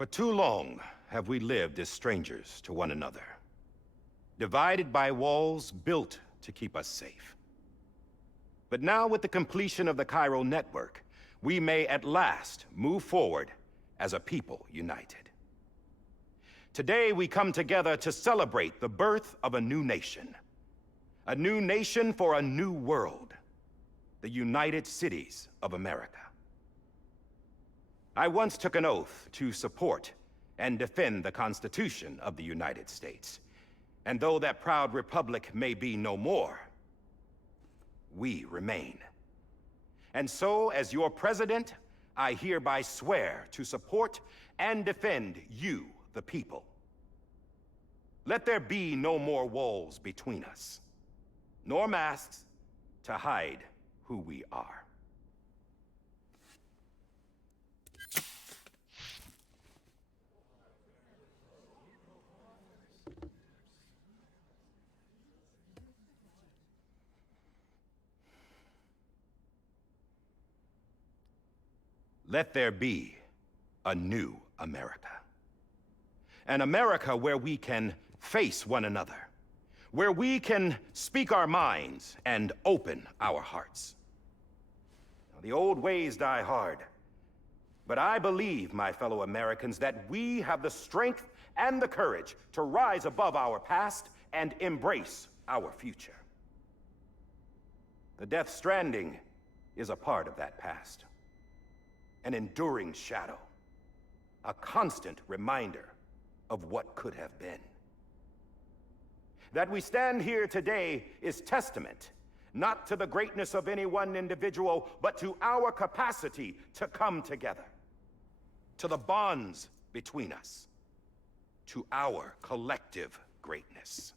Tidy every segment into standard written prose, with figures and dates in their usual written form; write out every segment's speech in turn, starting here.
For too long have we lived as strangers to one another, divided by walls built to keep us safe. But now, with the completion of the Cairo network, we may at last move forward as a people united. Today, we come together to celebrate the birth of a new nation. A new nation for a new world. The United Cities of America. I once took an oath to support and defend the Constitution of the United States. And though that proud republic may be no more, we remain. And so, as your president, I hereby swear to support and defend you, the people. Let there be no more walls between us, nor masks to hide who we are. Let there be a new America. An America where we can face one another, where we can speak our minds and open our hearts. Now, the old ways die hard, but I believe, my fellow Americans, that we have the strength and the courage to rise above our past and embrace our future. The Death Stranding is a part of that past. An enduring shadow, a constant reminder of what could have been. That we stand here today is testament, not to the greatness of any one individual, but to our capacity to come together, to the bonds between us, to our collective greatness.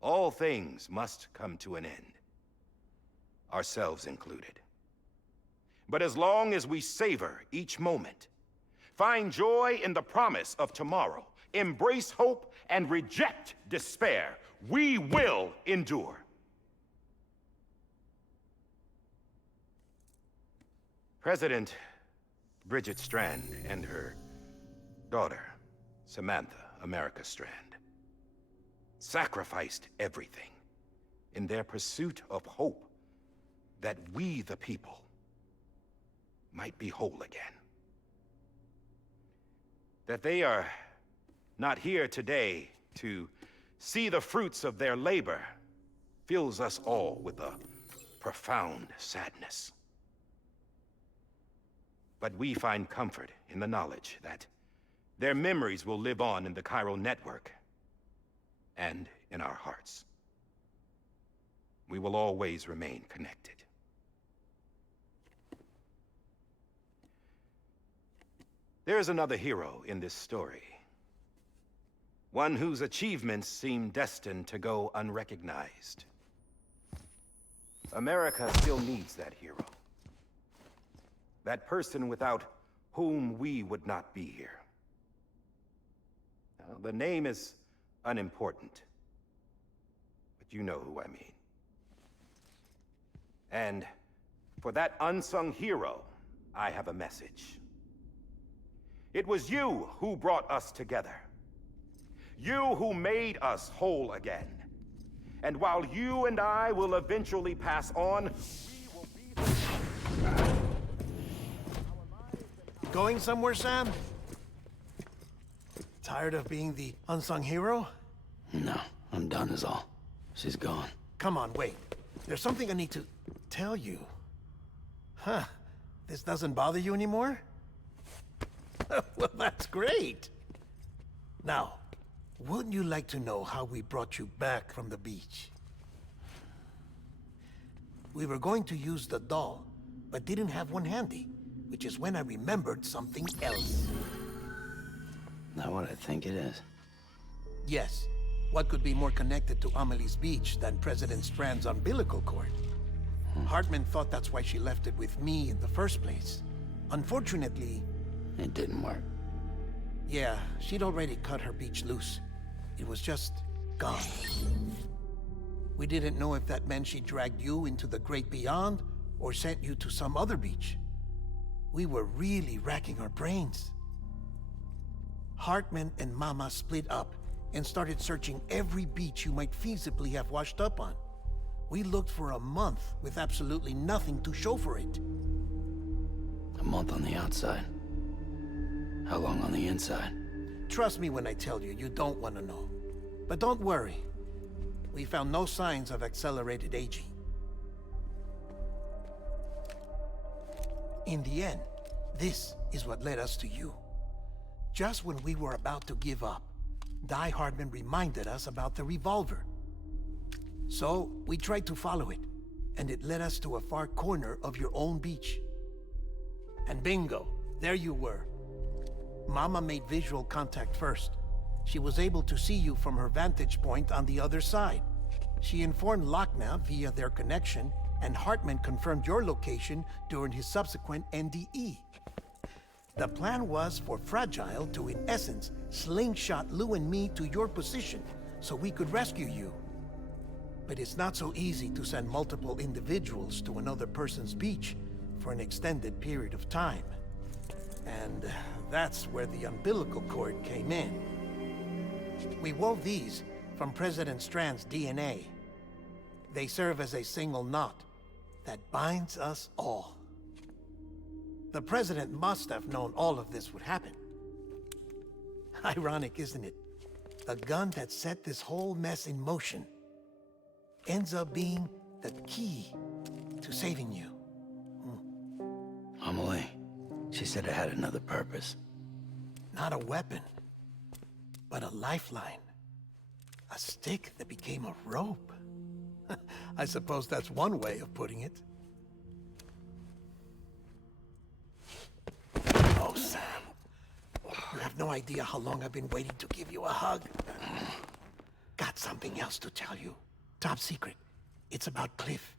All things must come to an end, ourselves included. But as long as we savor each moment, find joy in the promise of tomorrow, embrace hope, and reject despair, we will endure. President Bridget Strand and her daughter, Samantha America Strand, sacrificed everything in their pursuit of hope that we, the people, might be whole again. That they are not here today to see the fruits of their labor fills us all with a profound sadness. But we find comfort in the knowledge that their memories will live on in the Cairo network and in our hearts. We will always remain connected. There is another hero in this story. One whose achievements seem destined to go unrecognized. America still needs that hero. That person without whom we would not be here. Now, the name is unimportant, but you know who I mean. And for that unsung hero, I have a message. It was you who brought us together. You who made us whole again. And while you and I will eventually pass on, we will be the... Going somewhere, Sam? Tired of being the unsung hero? No, I'm done is all. She's gone. Come on, wait. There's something I need to tell you. Huh. This doesn't bother you anymore? Well, that's great. Now, wouldn't you like to know how we brought you back from the beach? We were going to use the doll, but didn't have one handy, which is when I remembered something else. Not what I think it is. Yes. What could be more connected to Amelie's beach than President Strand's umbilical cord? Hartman thought that's why she left it with me in the first place. Unfortunately... It didn't work. Yeah, she'd already cut her beach loose. It was just gone. We didn't know if that meant she dragged you into the great beyond, or sent you to some other beach. We were really racking our brains. Hartman and Mama split up and started searching every beach you might feasibly have washed up on. We looked for a month with absolutely nothing to show for it. A month on the outside. How long on the inside? Trust me when I tell you, you don't want to know. But don't worry. We found no signs of accelerated aging. In the end, this is what led us to you. Just when we were about to give up, Die Hardman reminded us about the revolver. So, we tried to follow it, and it led us to a far corner of your own beach. And bingo, there you were. Mama made visual contact first. She was able to see you from her vantage point on the other side. She informed Lochner via their connection, and Hartman confirmed your location during his subsequent NDE. The plan was for Fragile to, in essence, slingshot Lou and me to your position so we could rescue you. But it's not so easy to send multiple individuals to another person's beach for an extended period of time. And that's where the umbilical cord came in. We wove these from President Strand's DNA. They serve as a single knot that binds us all. The President must have known all of this would happen. Ironic, isn't it? The gun that set this whole mess in motion ends up being the key to saving you. Amelie, she said it had another purpose. Not a weapon, but a lifeline. A stick that became a rope. I suppose that's one way of putting it. Oh, Sam. You have no idea how long I've been waiting to give you a hug. Got something else to tell you. Top secret. It's about Cliff.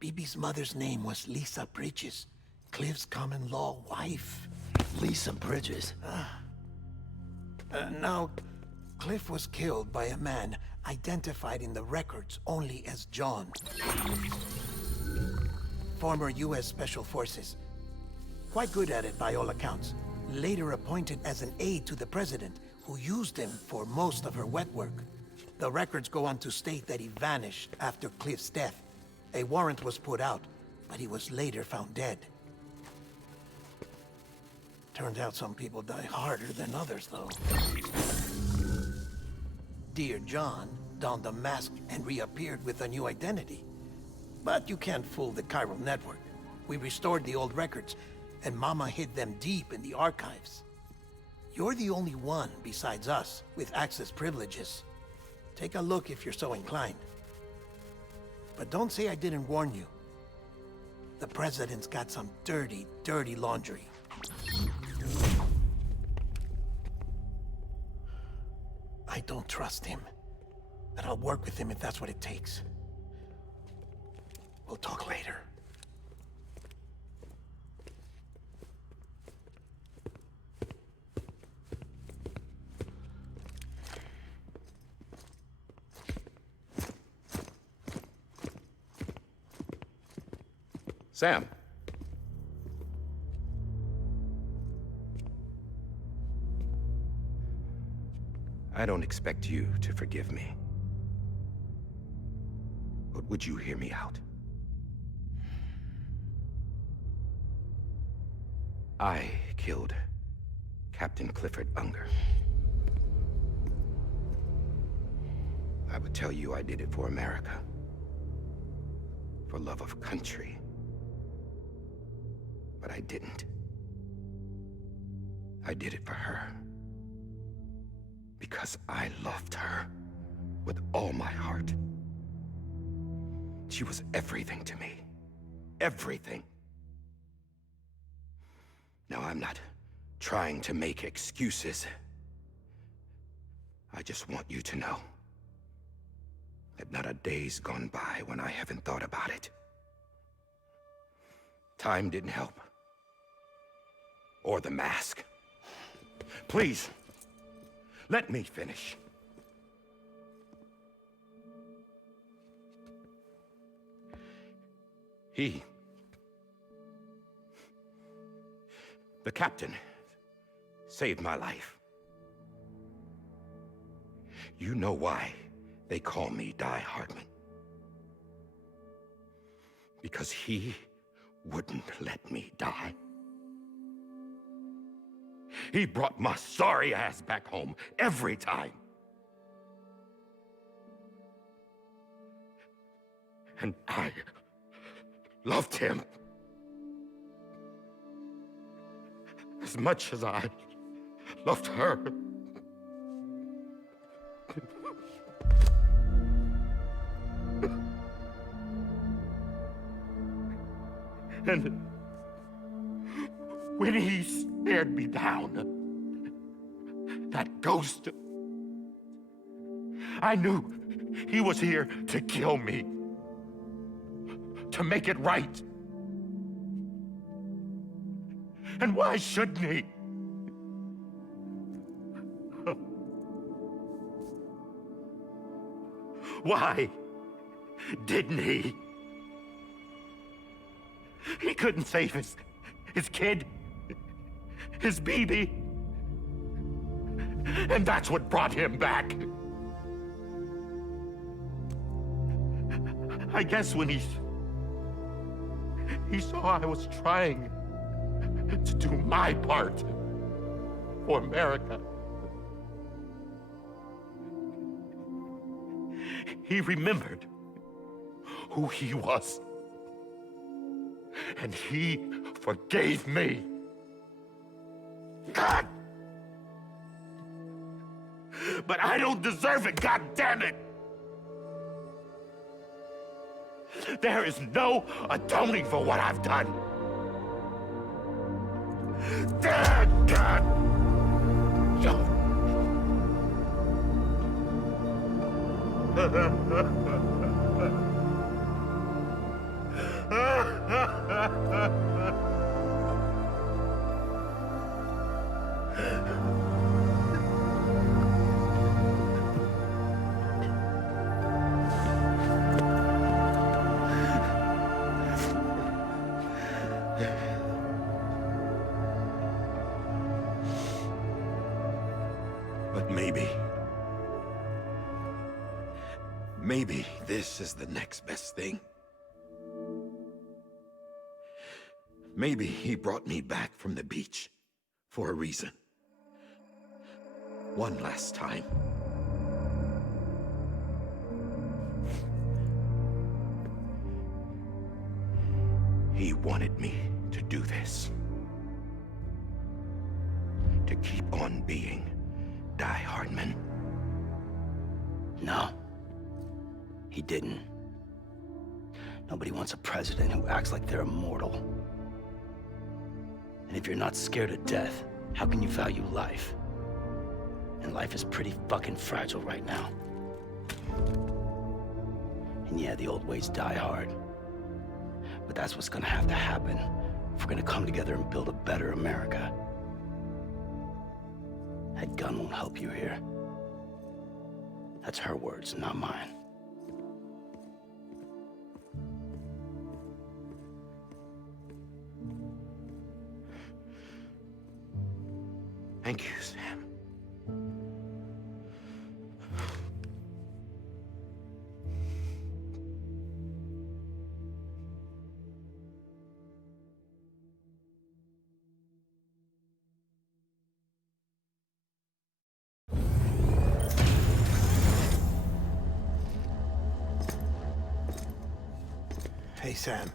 BB's mother's name was Lisa Bridges, Cliff's common-law wife. Lisa Bridges? Now, Cliff was killed by a man identified in the records only as John. Former U.S. Special Forces. Quite good at it by all accounts. Later appointed as an aide to the president, who used him for most of her wet work. The records go on to state that he vanished after Cliff's death. A warrant was put out, but he was later found dead. Turns out some people die harder than others, though. Dear John donned a mask and reappeared with a new identity. But you can't fool the chiral network. We restored the old records, and Mama hid them deep in the archives. You're the only one, besides us, with access privileges. Take a look if you're so inclined. But don't say I didn't warn you. The president's got some dirty, dirty laundry. I don't trust him, but I'll work with him if that's what it takes. We'll talk later. Sam. I don't expect you to forgive me. But would you hear me out? I killed Captain Clifford Unger. I would tell you I did it for America. For love of country. But I didn't. I did it for her. Because I loved her with all my heart. She was everything to me. Everything. Now, I'm not trying to make excuses. I just want you to know that not a day's gone by when I haven't thought about it. Time didn't help. Or the mask. Please, let me finish. The captain saved my life. You know why they call me Die Hardman? Because he wouldn't let me die. He brought my sorry ass back home every time. And I loved him as much as I loved her. And when he stared me down, that ghost, I knew he was here to kill me, to make it right. And why shouldn't he? Why didn't he? He couldn't save his kid, his baby. And that's what brought him back. I guess when he saw I was trying to do my part for America, he remembered who he was. And he forgave me. God! But I don't deserve it, God damn it! There is no atoning for what I've done. Dad, God! But maybe this is the next best thing. Maybe he brought me back from the beach for a reason. One last time. He wanted me to do this. To keep on being Die Hardman. No. He didn't. Nobody wants a president who acts like they're immortal. And if you're not scared of death, how can you value life? And life is pretty fucking fragile right now. And yeah, the old ways die hard. But that's what's gonna have to happen if we're gonna come together and build a better America. That gun won't help you here. That's her words, not mine. Thank you, Sam. Hey, Sam.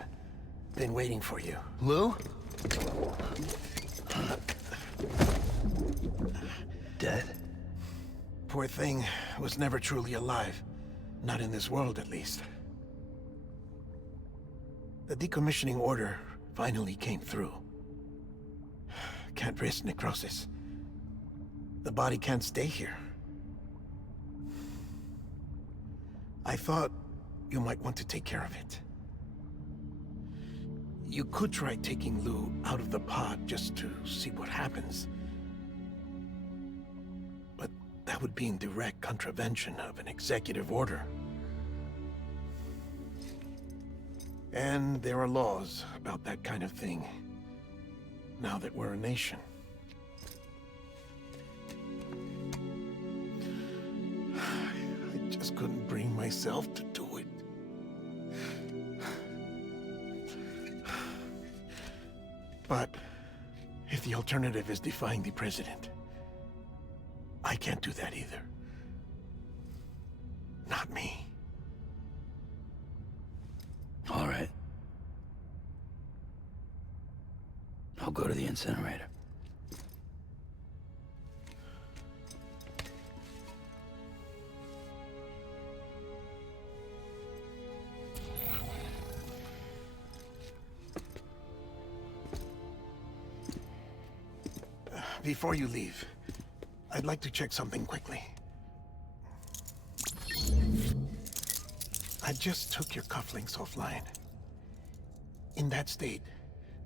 Been waiting for you. Lou? Dead? Poor thing was never truly alive. Not in this world, at least. The decommissioning order finally came through. Can't risk necrosis. The body can't stay here. I thought you might want to take care of it. You could try taking Lou out of the pod just to see what happens. But that would be in direct contravention of an executive order. And there are laws about that kind of thing, now that we're a nation. just couldn't bring myself to do it. But if the alternative is defying the president, I can't do that either. Not me. All right. I'll go to the incinerator. Before you leave, I'd like to check something quickly. I just took your cufflinks offline. In that state,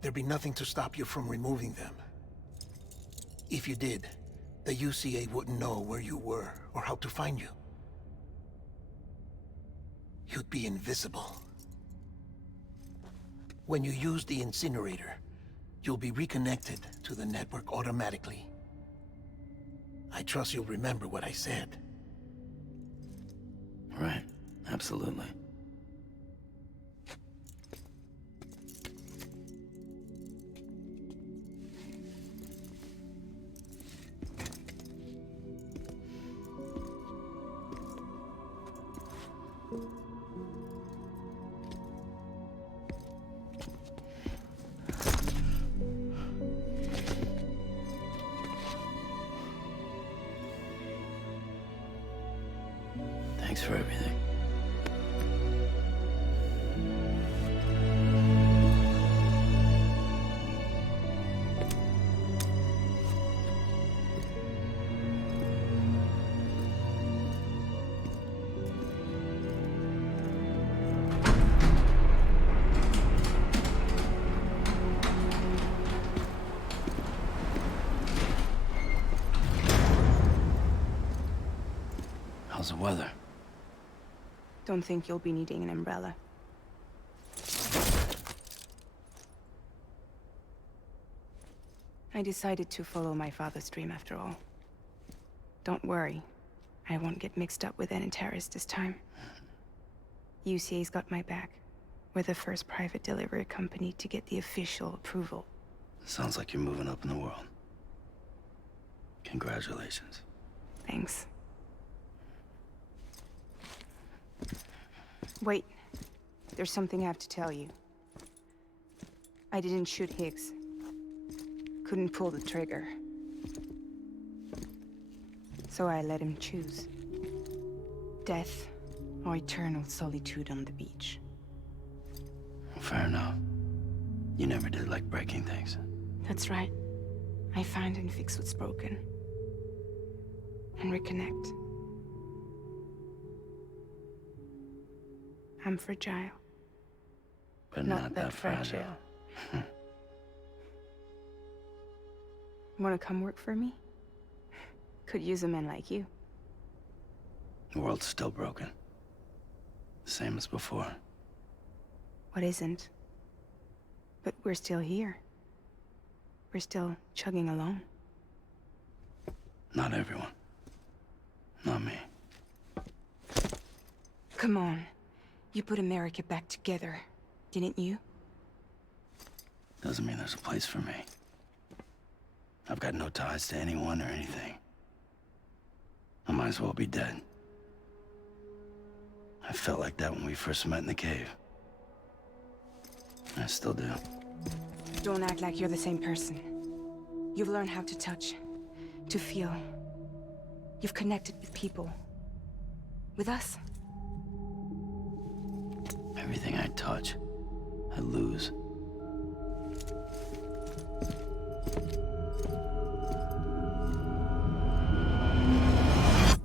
there'd be nothing to stop you from removing them. If you did, the UCA wouldn't know where you were or how to find you. You'd be invisible. When you use the incinerator, you'll be reconnected to the network automatically. I trust you'll remember what I said. Right. Absolutely. Thanks for everything. How's the weather? Don't think you'll be needing an umbrella. I decided to follow my father's dream after all. Don't worry. I won't get mixed up with any terrorists this time. UCA's got my back. We're the first private delivery company to get the official approval. Sounds like you're moving up in the world. Congratulations. Thanks. Wait. There's something I have to tell you. I didn't shoot Higgs. Couldn't pull the trigger. So I let him choose. Death or eternal solitude on the beach. Fair enough. You never did like breaking things. That's right. I find and fix what's broken. And reconnect. I'm fragile. But not that fragile. Wanna come work for me? Could use a man like you. The world's still broken. Same as before. What isn't? But we're still here. We're still chugging along. Not everyone. Not me. Come on. You put America back together, didn't you? Doesn't mean there's a place for me. I've got no ties to anyone or anything. I might as well be dead. I felt like that when we first met in the cave. I still do. Don't act like you're the same person. You've learned how to touch, to feel. You've connected with people. With us. Everything I touch, I lose.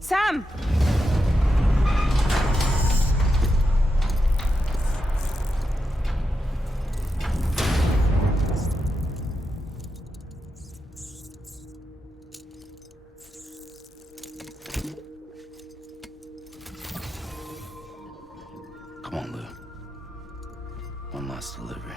Sam! Come on, Lou. One last delivery.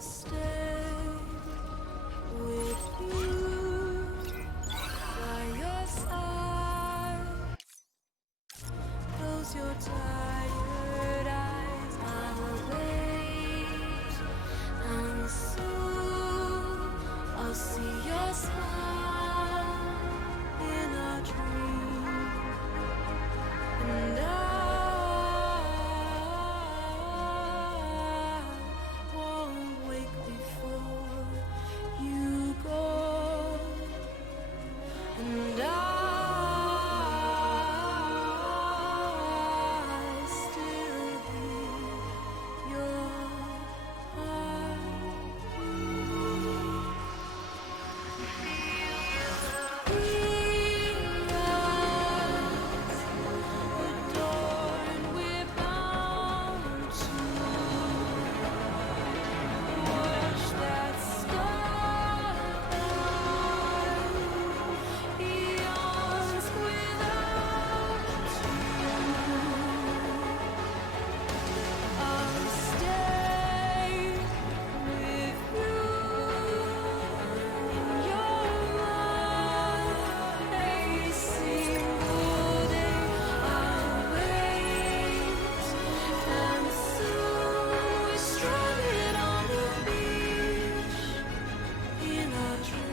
stay with you by your side. Close your tired eyes. I'll wait, and soon I'll see your smile in a dream, and I won't wake before you go, and I still hear your heart. Adorned, we're bound to watch that starlight eons without you. I'll stay with you in your mind. A single day I'll wait, and soon we're stranded on the beach in a dream.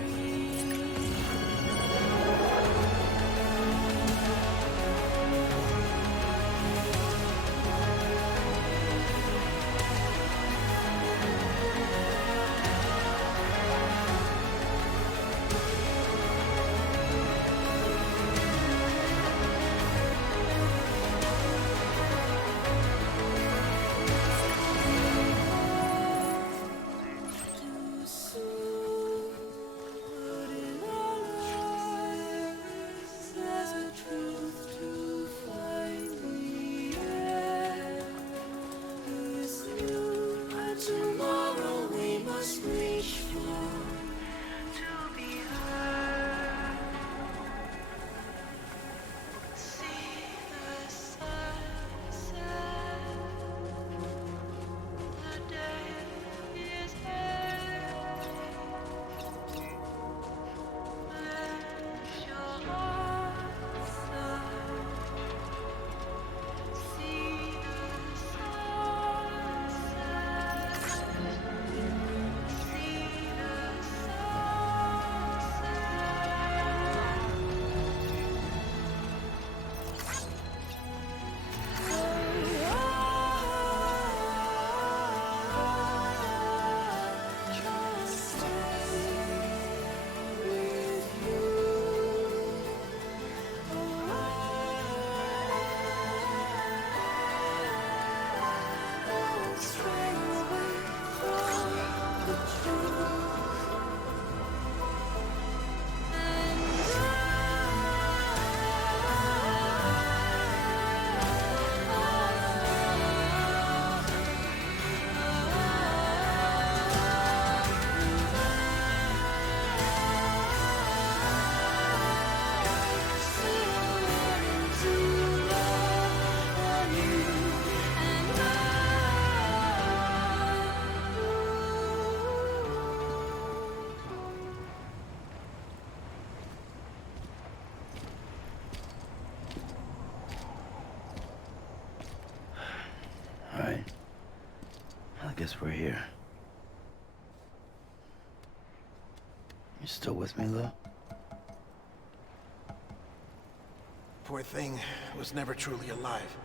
Too soon, but in our lives there's a truth to find. The end is new, and tomorrow we must reach for to be heard. See the sunset. The day is here. Let your heart sigh. See the sunset. See the sunset. Just stay with you. Don't stray away from the truth. And still learning to love you, and All right. I guess we're here. You still with me, Lou? Poor thing was never truly alive.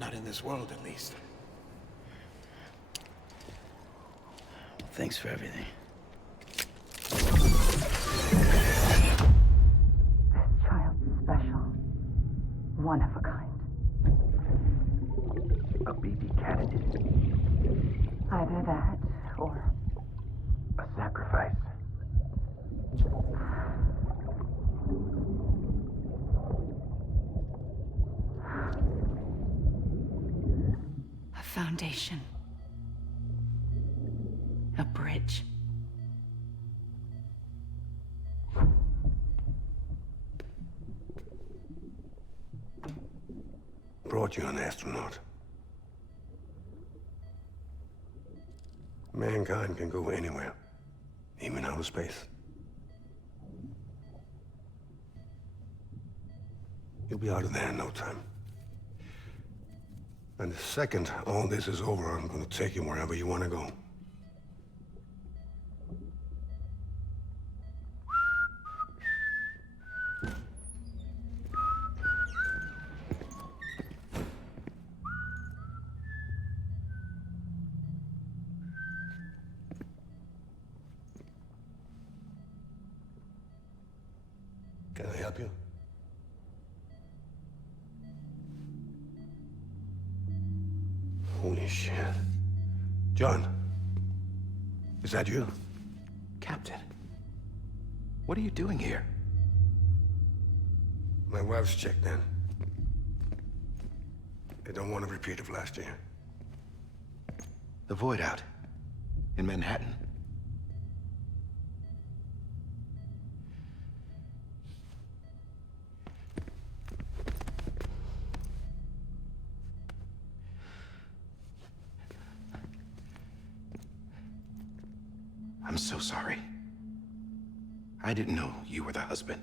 Not in this world, at least. Thanks for everything. Child's special. One of a kind. A baby candidate. Either that, or A sacrifice. a foundation. A bridge. Brought you an astronaut. Mankind can go anywhere, even outer space. You'll be out of there in no time. And the second all this is over, I'm gonna take you wherever you want to go. Can I help you? Holy shit. John, is that you? Captain, what are you doing here? My wife's checked in. They don't want a repeat of last year. The Void out in Manhattan. I'm so sorry. I didn't know you were the husband.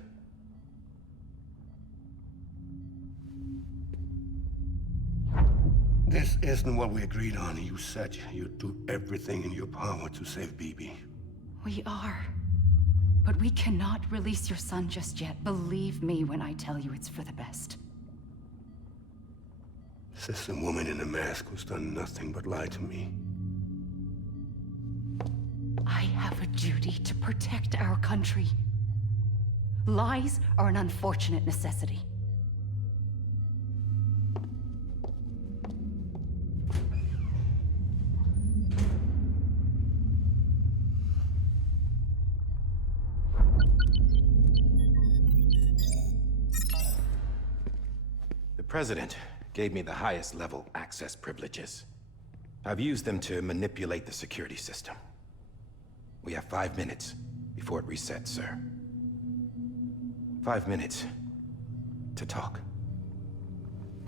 This isn't what we agreed on. You said you'd do everything in your power to save BB. We are. But we cannot release your son just yet. Believe me when I tell you it's for the best. This is a woman in a mask who's done nothing but lie to me. I have a duty to protect our country. Lies are an unfortunate necessity. The President gave me the highest level access privileges. I've used them to manipulate the security system. We have 5 minutes before it resets, sir. 5 minutes to talk.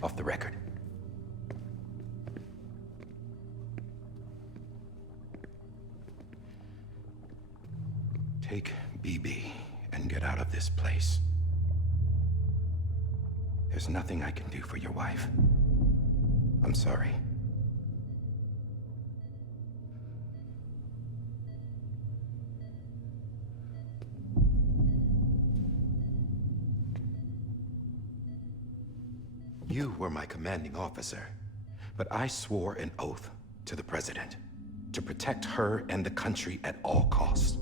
Off the record. Take BB and get out of this place. There's nothing I can do for your wife. I'm sorry. You were my commanding officer, but I swore an oath to the President to protect her and the country at all costs.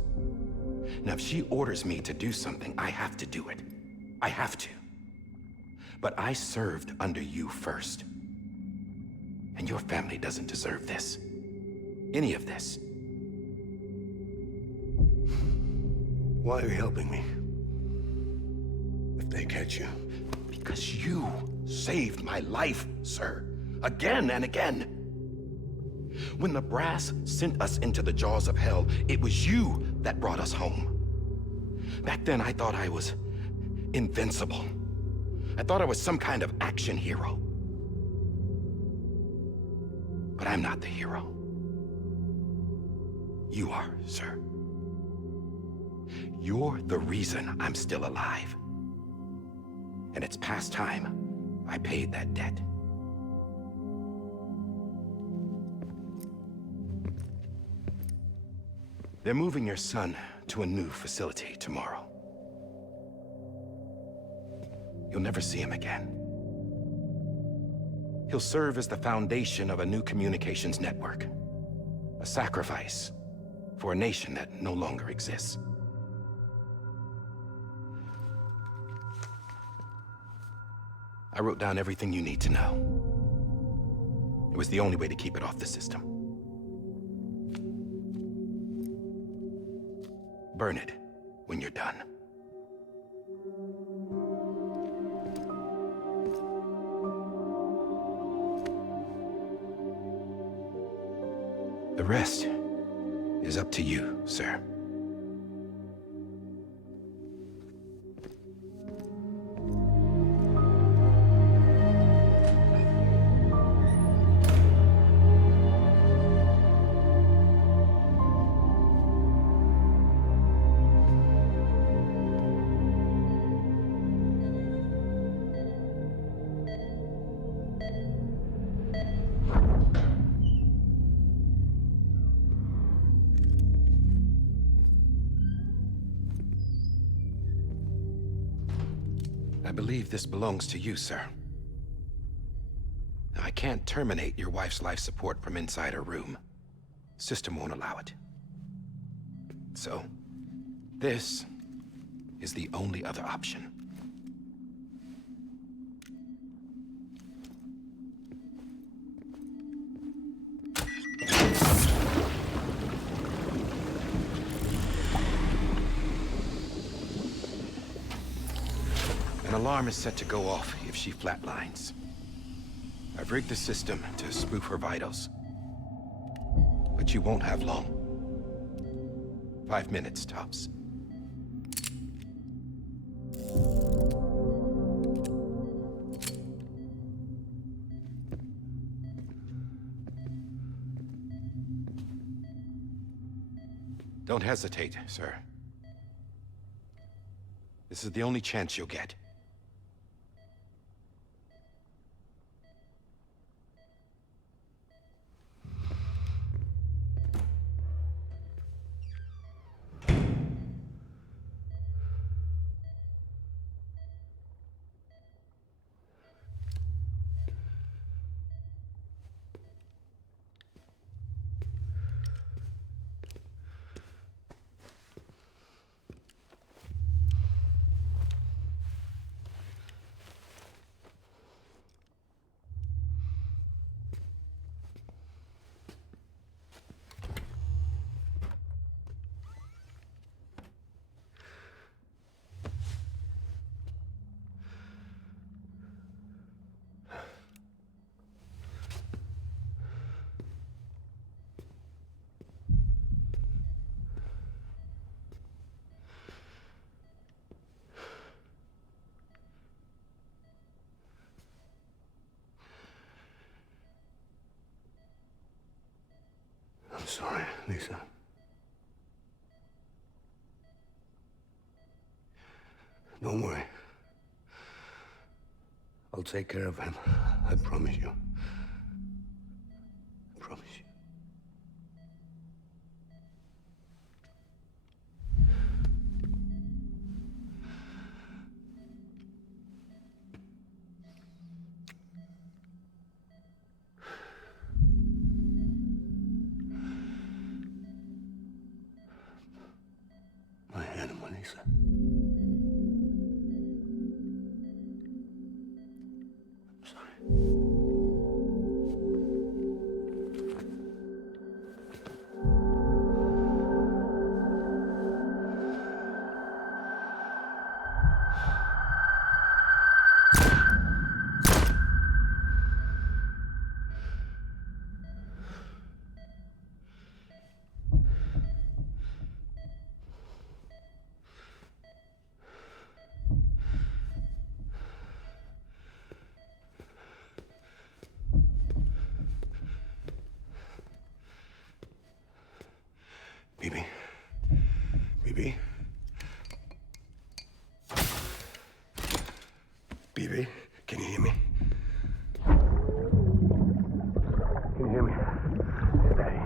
Now, if she orders me to do something, I have to do it. I have to. But I served under you first. And your family doesn't deserve this. Any of this. Why are you helping me? If they catch you. Because you saved my life, sir. Again and again. When the brass sent us into the jaws of hell, it was you that brought us home. Back then, I thought I was invincible. I thought I was some kind of action hero. But I'm not the hero. You are, sir. You're the reason I'm still alive. And it's past time I paid that debt. They're moving your son to a new facility tomorrow. You'll never see him again. He'll serve as the foundation of a new communications network. A sacrifice for a nation that no longer exists. I wrote down everything you need to know. It was the only way to keep it off the system. Burn it when you're done. The rest is up to you, sir. I believe this belongs to you, sir. I can't terminate your wife's life support from inside her room. System won't allow it. So, this is the only other option. An alarm is set to go off if she flatlines. I've rigged the system to spoof her vitals. But you won't have long. 5 minutes, tops. Don't hesitate, sir. This is the only chance you'll get. I'm sorry, Lisa. Don't worry. I'll take care of him. I promise you. I promise you. My animal, Lisa. I'm sorry. Bibi. Bibi. Bibi, can you hear me? Can you hear me? Steady.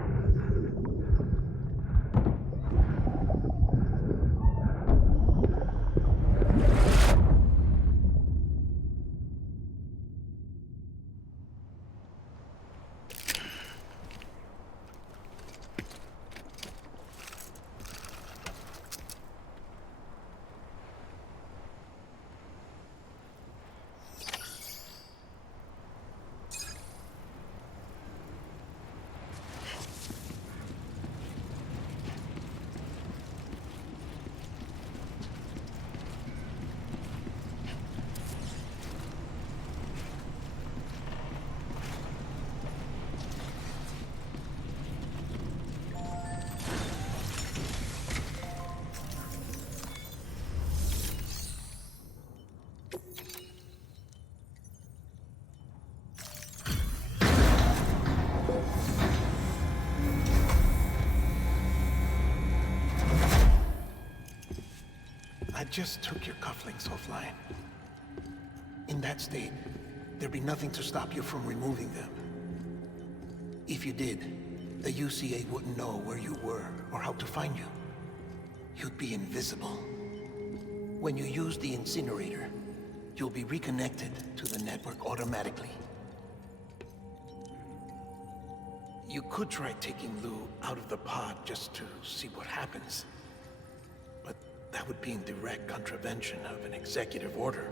I just took your cufflinks offline. In that state, there'd be nothing to stop you from removing them. If you did, the UCA wouldn't know where you were or how to find you. You'd be invisible. When you use the incinerator, you'll be reconnected to the network automatically. You could try taking Lou out of the pod just to see what happens. But that would be in direct contravention of an executive order.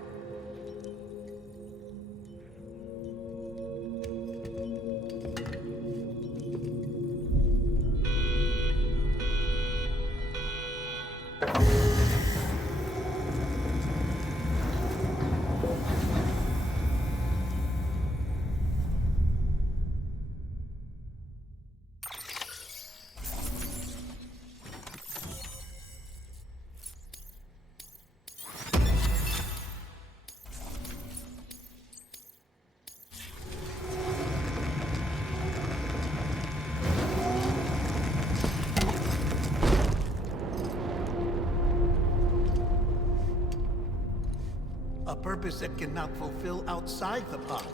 A purpose that cannot fulfill outside the pod.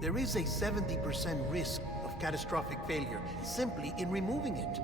There is a 70% risk of catastrophic failure simply in removing it.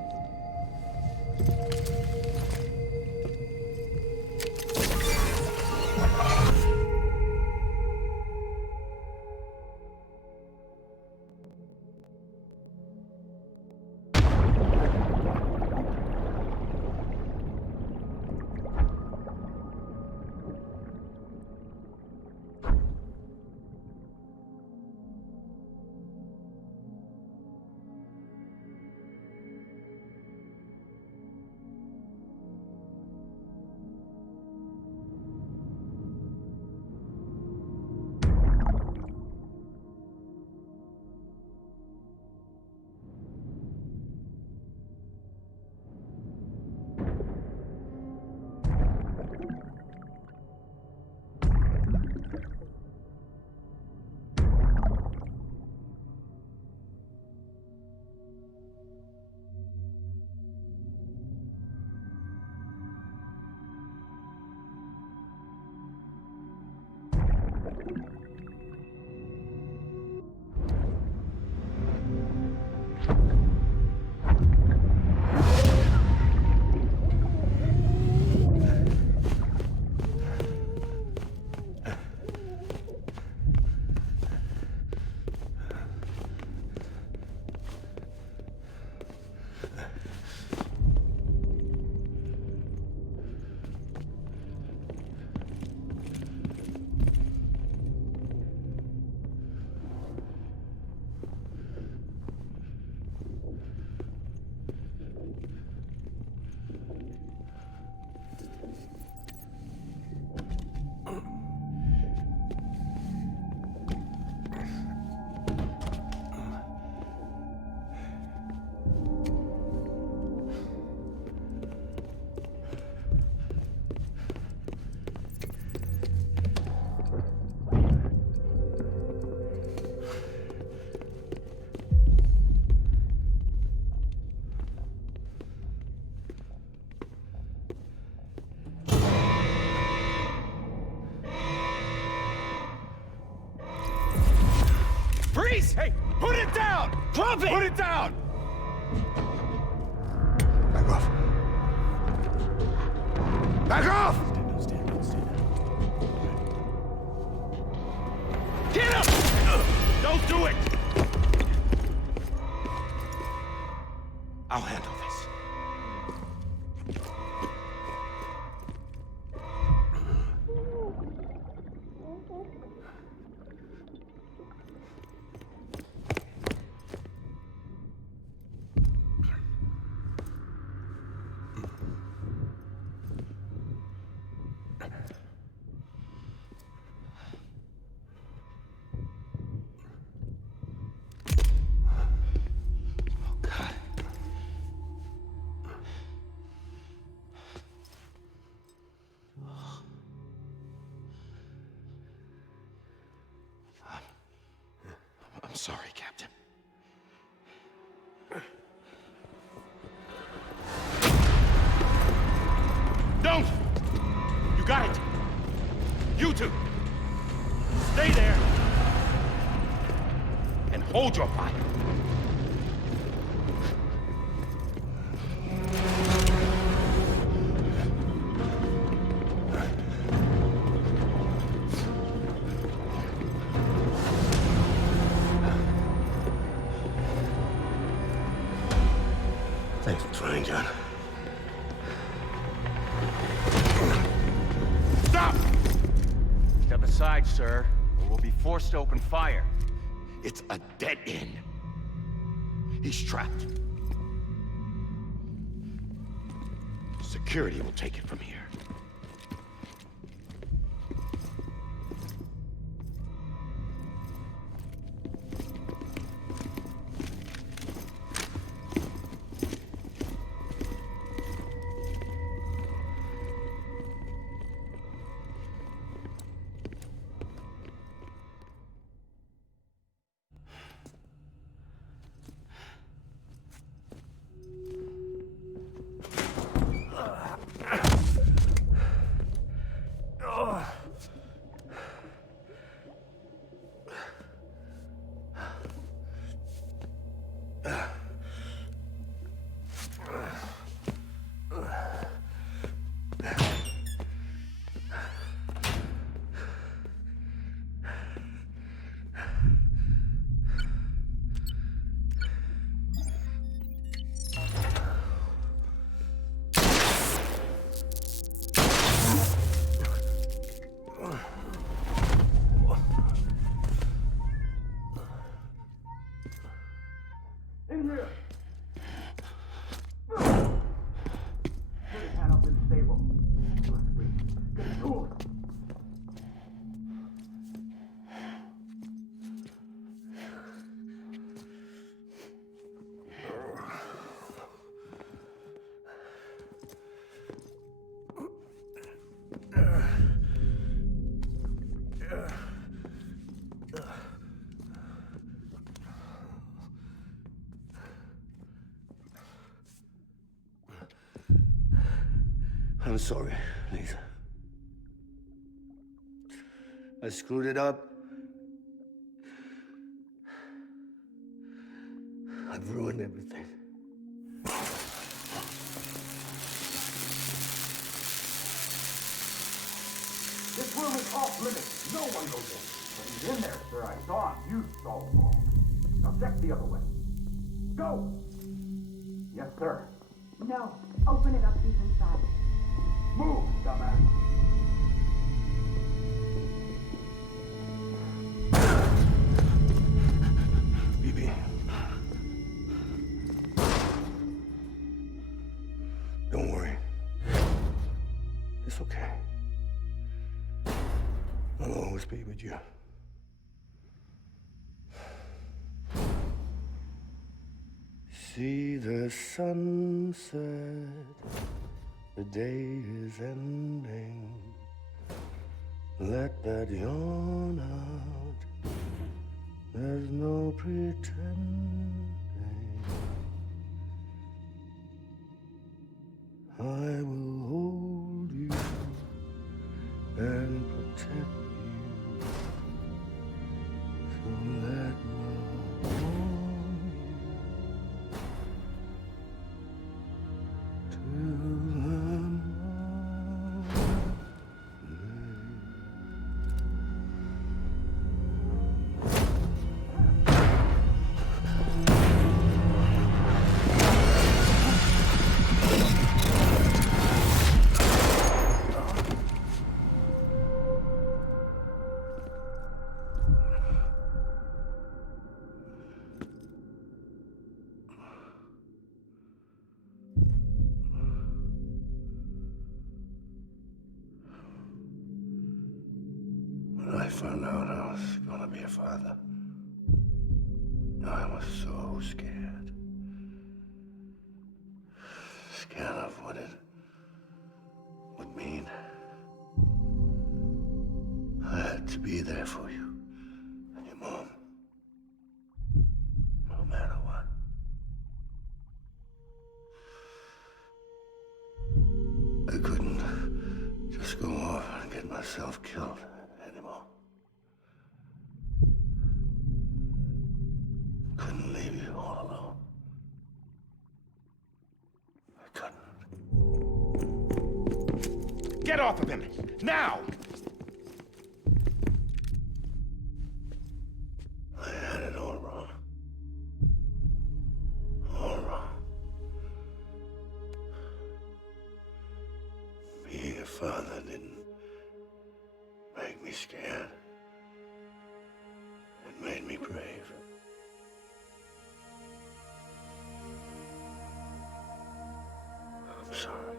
Freeze! Hey, put it down! Drop it! Put it down! Back off. Back off! Get up! Don't do it! I'll handle this. I'm sorry, Captain. Don't! You got it! You two! Stay there! And hold your fire! Trying, John. Stop! Step aside, sir, or we'll be forced to open fire. It's a dead end. He's trapped. Security will take it from here. I'm sorry, Lisa. I screwed it up. I've ruined everything. This room is off limits. No one goes in. But he's in there, sir. I saw him. You saw him all. Now check the other way. Go! Yes, sir. No. Open it up. He's inside. Move, dumbass. BB. Don't worry. It's okay. I'll always be with you. See the sunset. The day is ending. Let that yawn out. There's no pretending. I will hold you and protect you. So let love warm you till the When I found out I was gonna be a father, I was so scared. Scared of what it would mean. I had to be there for you and your mom, no matter what. I couldn't just go off and get myself killed anymore. Couldn't leave you all alone. I couldn't. Get off of him! Now! I had it all wrong. All wrong. father didn't make me scared. It made me brave. I'm sorry.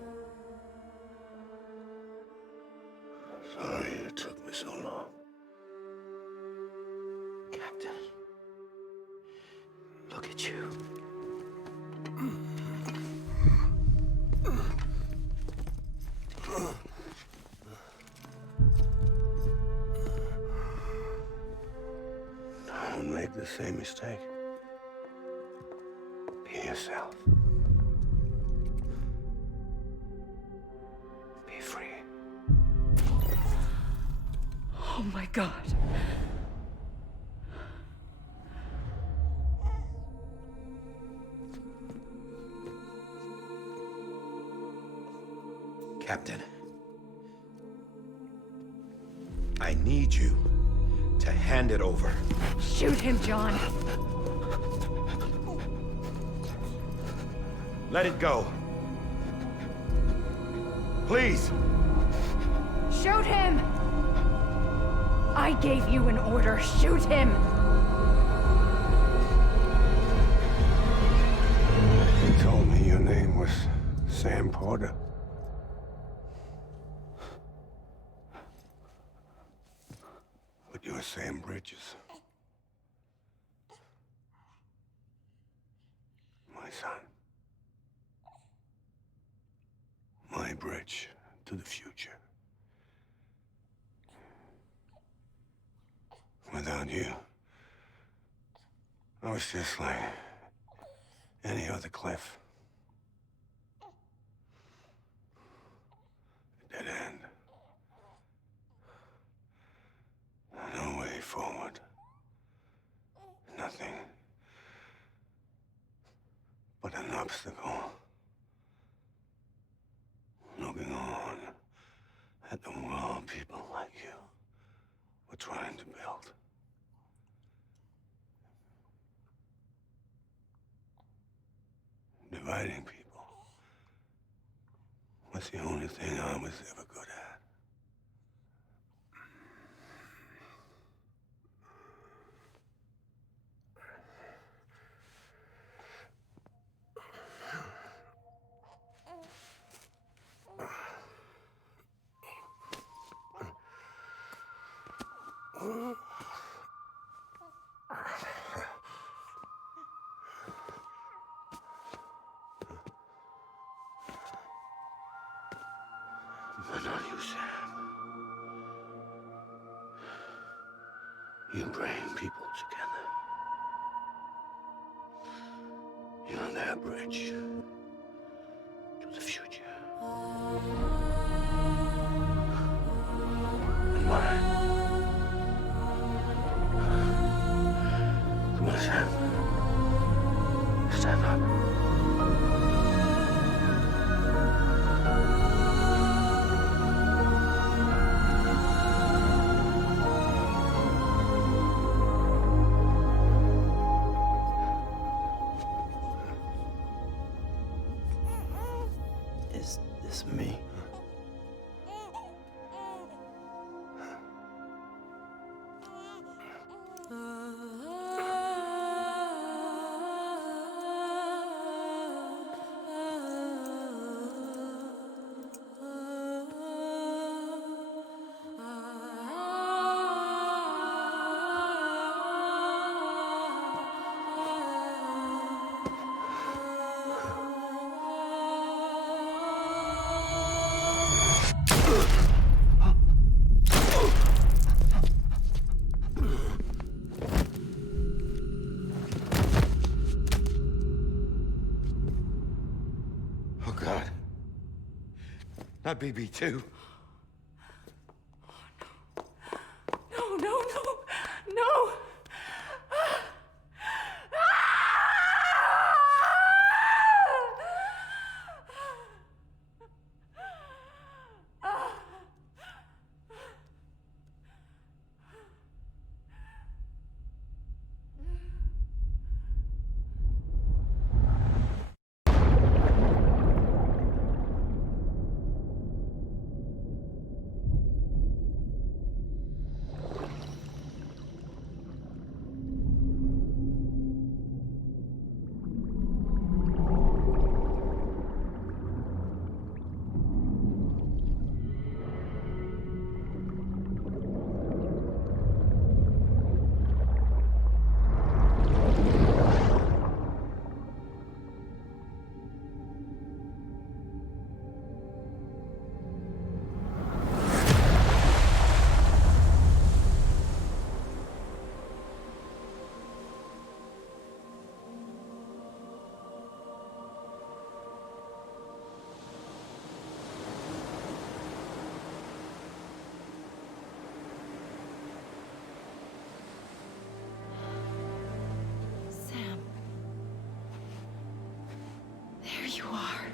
Sorry it took me so long. Captain, look at you. Don't make the same mistake. Be yourself. Be free. Oh my God. Captain, I need you to hand it over. Shoot him, John. Let it go. Please. Shoot him! I gave you an order. Shoot him! You told me your name was Sam Porter. But you're Sam Bridges. My son. My bridge to the future. Without you, I was just like any other Cliff. Dead end. No way forward. Nothing but an obstacle. Looking on at the world people like you were trying to build. Dividing people was the only thing I was ever good at. But not you, Sam. You bring people together. You're their bridge to the future. And mine. Come on, Sam. Stand up. Is this me? Oh, God. Not BB2. No, no, no, no! are.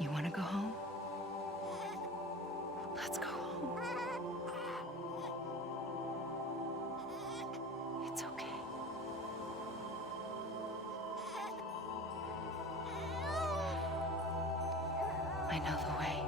You want to go home? Let's go home. It's okay. I know the way.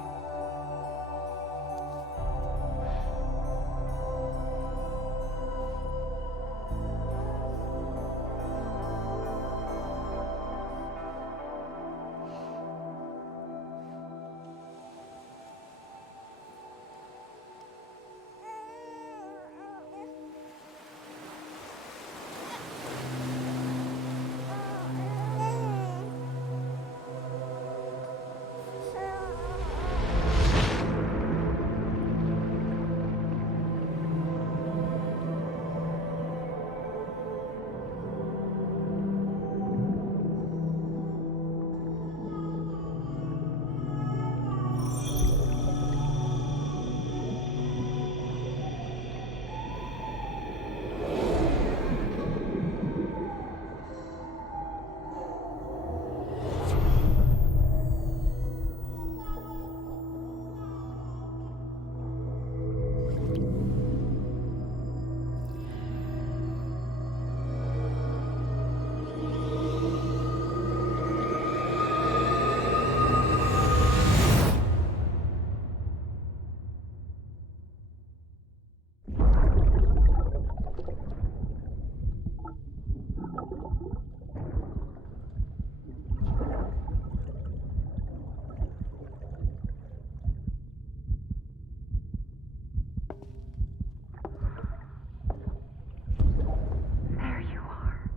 There you are.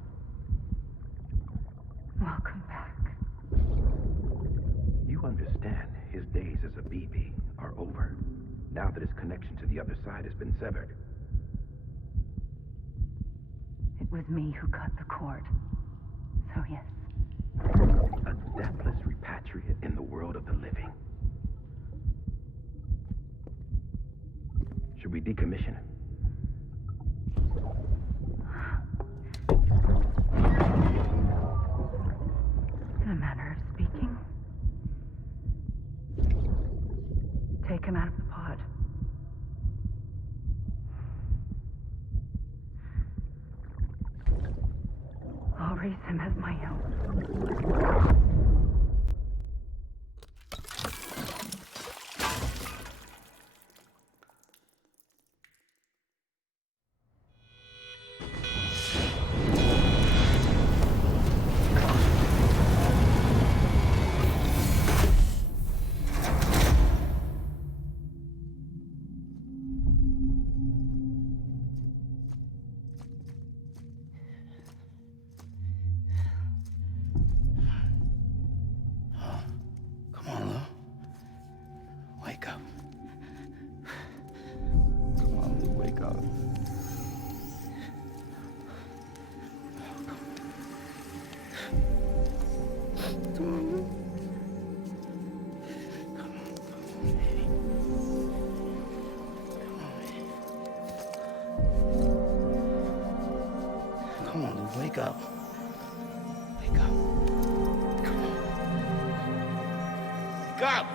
Welcome back. You understand his days as a BB are over, now that his connection to the other side has been severed. It was me who cut the cord. So yes. A deathless repatriate in the world of the living. Should we decommission him? In a manner of speaking. Take him out of the pod. I'll raise him as my own. Come on, Lou. Wake up. Come on, Lou, wake up. Come on, Lou. Come on, baby. Come on, Lou, wake up. Wake up. Come on. Wake up!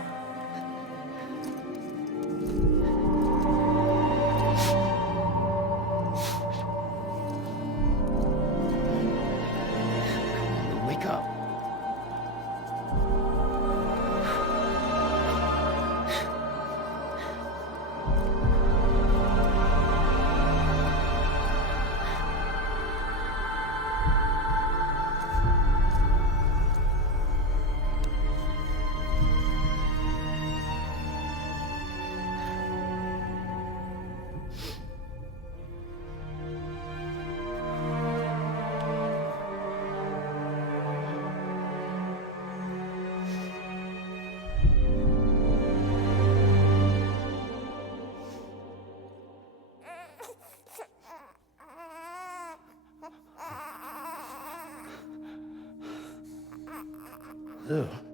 do.